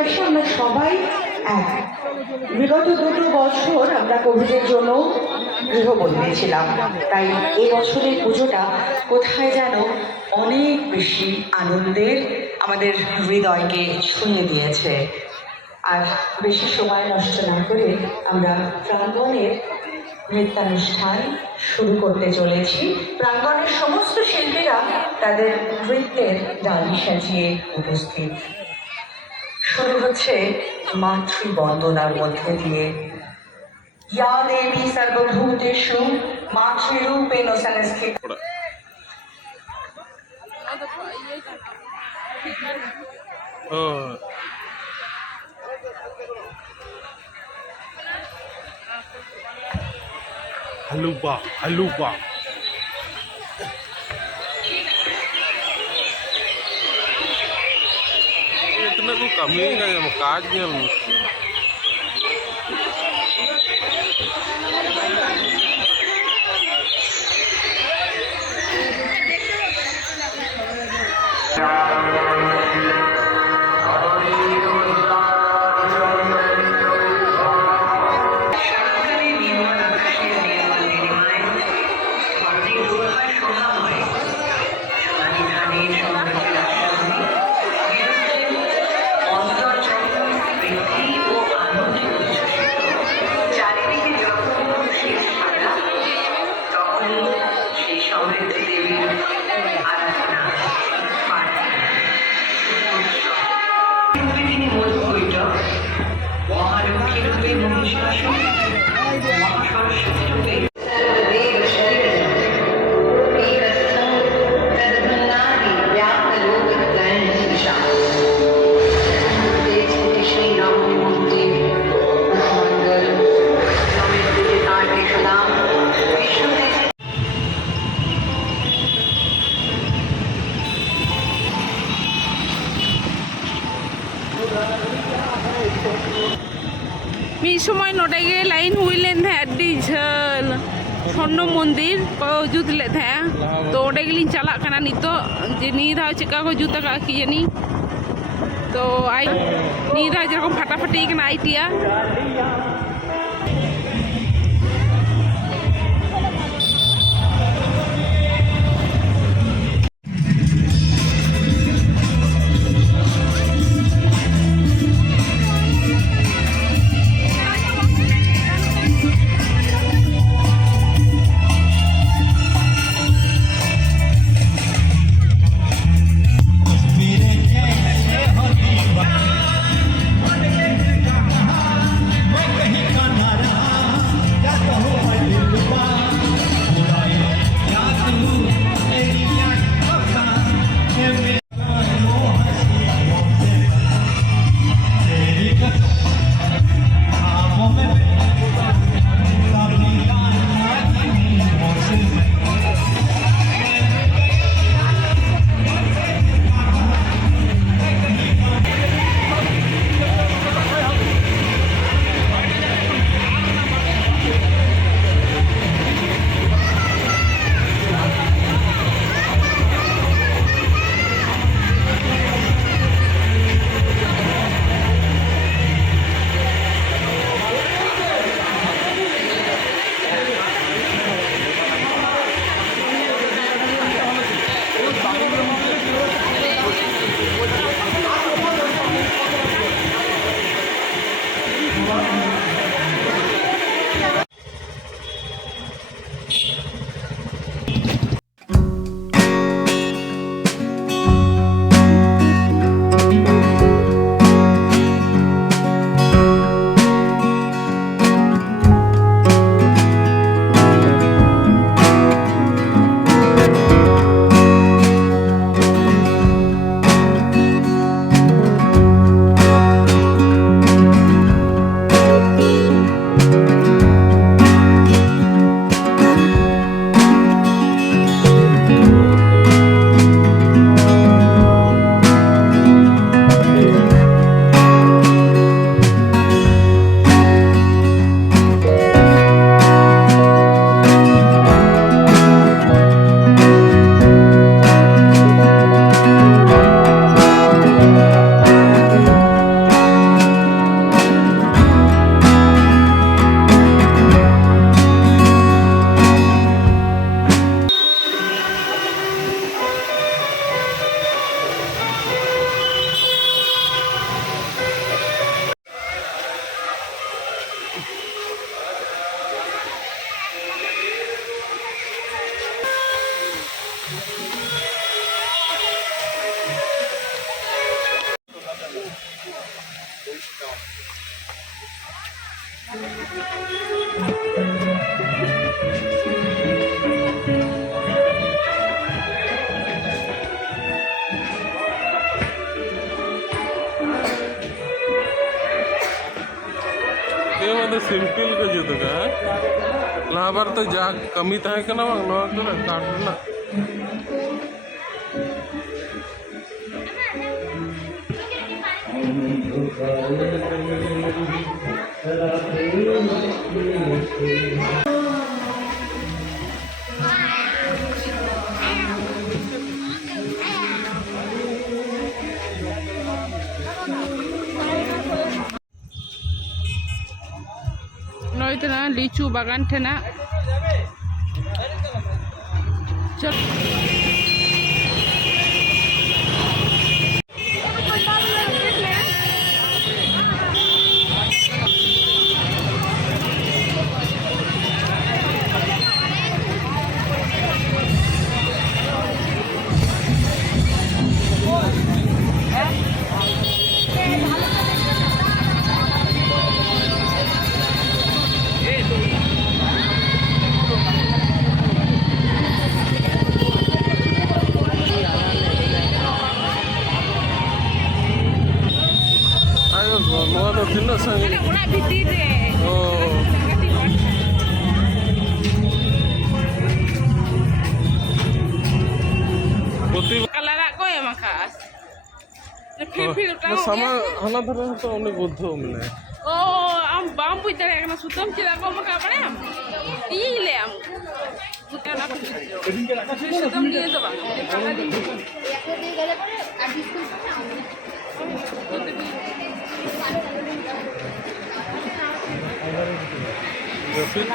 মাসে আমরা সবাই এক। বিগত 2 বছর আমরা কোভিডের জন্য গৃহবন্দী ছিলাম, তাই এই বছরের পুজোটা কোথায় যেন অনেক বেশি আনন্দের, আমাদের হৃদয়কে ছুঁয়ে দিয়েছে। আর বেশি সময় নষ্ট না করে আমরা প্রাঙ্গণের নৃত্যানুষ্ঠান শুরু করতে চলেছি। প্রাঙ্গণের সমস্ত শিল্পীরা তাদের নৃত্যের ডালি সাজিয়ে উপস্থিত। শুরু হচ্ছে মাতৃবন্দনার মধ্যে দিয়ে। ইয়া দেবী সর্বভূতেষু মাতৃরূপেণ সংস্থিতা। Halupa, halupa. Internet tu kami kan yang makanya. समय नोटे के लाइन हुई लेन थे अड्डी झल स्वर्ण मंदिर को जुत ले थे तो ओडे के लिए चला करना नहीं तो नी धा चिका को जुता का की जानी तो आई नी धा जेरकम फटाफटी करना आईटिया कहीं ये मतलब सिंपल का जुत का लहा बार तो जा कमी तहे कना बांग नवा करे काट ना नई तना लिचू बागान ठेना चल ayo nua do tindak sang Ada ulah bitir deh. oh putih Kalarak kau ya makas. Fil ना sama hana dhara to অনেক বুদ্ধ মানে Oh, am bambu dari yang sutam tidak kau makan apa ya? Iya am. Bukan aku. Sutam dia tu bang. Gapit